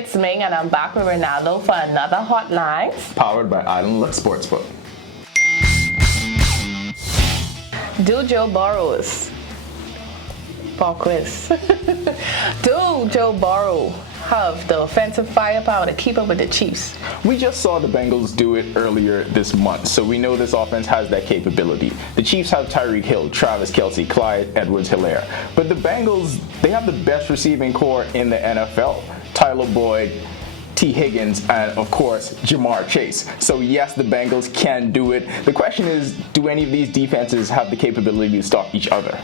It's Ming, and I'm back with Ronaldo for another Hotline. Powered by Island Look Sportsbook. Do Joe Burrows pop quiz. Do Joe Burrow have the offensive firepower to keep up with the Chiefs? We just saw the Bengals do it earlier this month, so we know this offense has that capability. The Chiefs have Tyreek Hill, Travis Kelce, Clyde Edwards-Helaire. But the Bengals, they have the best receiving core in the NFL. Tyler Boyd, T. Higgins, and of course, Jamar Chase. So yes, the Bengals can do it. The question is, do any of these defenses have the capability to stop each other?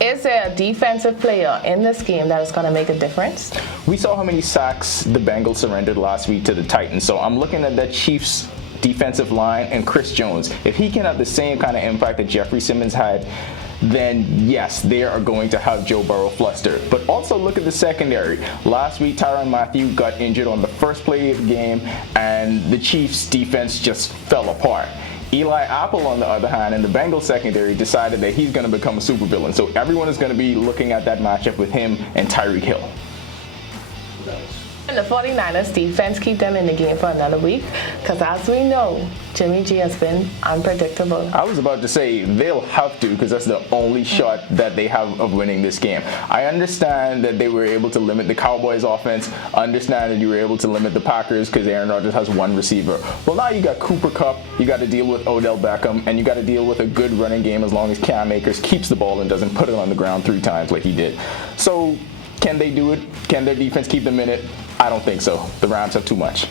Is there a defensive player in this game that is going to make a difference? We saw how many sacks the Bengals surrendered last week to the Titans, so I'm looking at that Chiefs defensive line and Chris Jones. If he can have the same kind of impact that Jeffrey Simmons had, then yes, they are going to have Joe Burrow flustered. But also look at the secondary. Last week, Tyrann Mathieu got injured on the first play of the game, and the Chiefs defense just fell apart. Eli Apple, on the other hand, in the Bengals secondary, decided that he's going to become a supervillain. So everyone is going to be looking at that matchup with him and Tyreek Hill. And the 49ers defense keep them in the game for another week, because as we know, Jimmy G has been unpredictable. I was about to say they'll have to, because that's the only shot that they have of winning this game. I understand that they were able to limit the Cowboys offense. I understand that you were able to limit the Packers because Aaron Rodgers has one receiver. Well, now you got Cooper Kupp, you got to deal with Odell Beckham, and you got to deal with a good running game as long as Cam Akers keeps the ball and doesn't put it on the ground 3 times like he did. So can they do it? Can their defense keep them in it? I don't think so. The Rams have too much.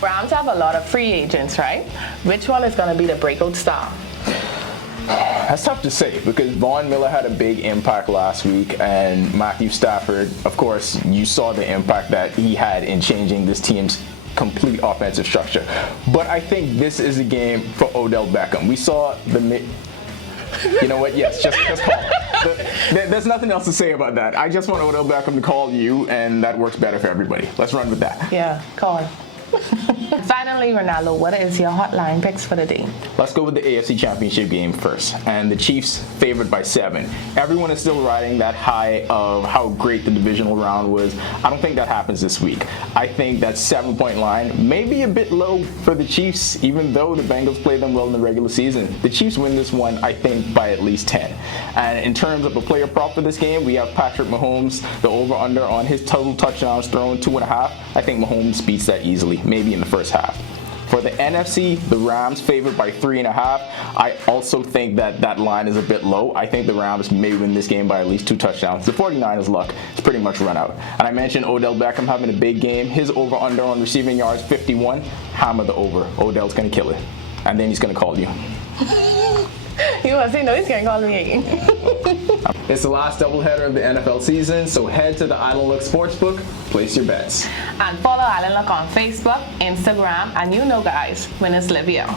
Rams have a lot of free agents, right? Which one is going to be the breakout star? That's tough to say because Von Miller had a big impact last week, and Matthew Stafford, of course, you saw the impact that he had in changing this team's complete offensive structure. But I think this is a game for Odell Beckham. We saw you know what? Yes, just call it. There's nothing else to say about that. I just want Odell Beckham to call you, and that works better for everybody. Let's run with that. Yeah, call him. Finally, Ronaldo, what is your hotline picks for the day? Let's go with the AFC Championship game first, and the Chiefs favored by 7. Everyone is still riding that high of how great the divisional round was. I don't think that happens this week. I think that 7-point line may be a bit low for the Chiefs, even though the Bengals played them well in the regular season. The Chiefs win this one, I think, by at least 10. And in terms of a player prop for this game, we have Patrick Mahomes, the over-under on his total touchdowns thrown, 2.5. I think Mahomes beats that easily, maybe in the first half. For the NFC, the Rams favored by 3.5. I also think that that line is a bit low. I think the Rams may win this game by at least 2 touchdowns. The 49ers' luck is pretty much run out. And I mentioned Odell Beckham having a big game. His over-under on receiving yards, 51. Hammer the over. Odell's going to kill it. And then he's going to call you. You must say, no, he's going to call me again. It's the last doubleheader of the NFL season, so head to the Island Look Sportsbook, place your bets. And follow Island Look on Facebook, Instagram, and you know, guys, winners live here.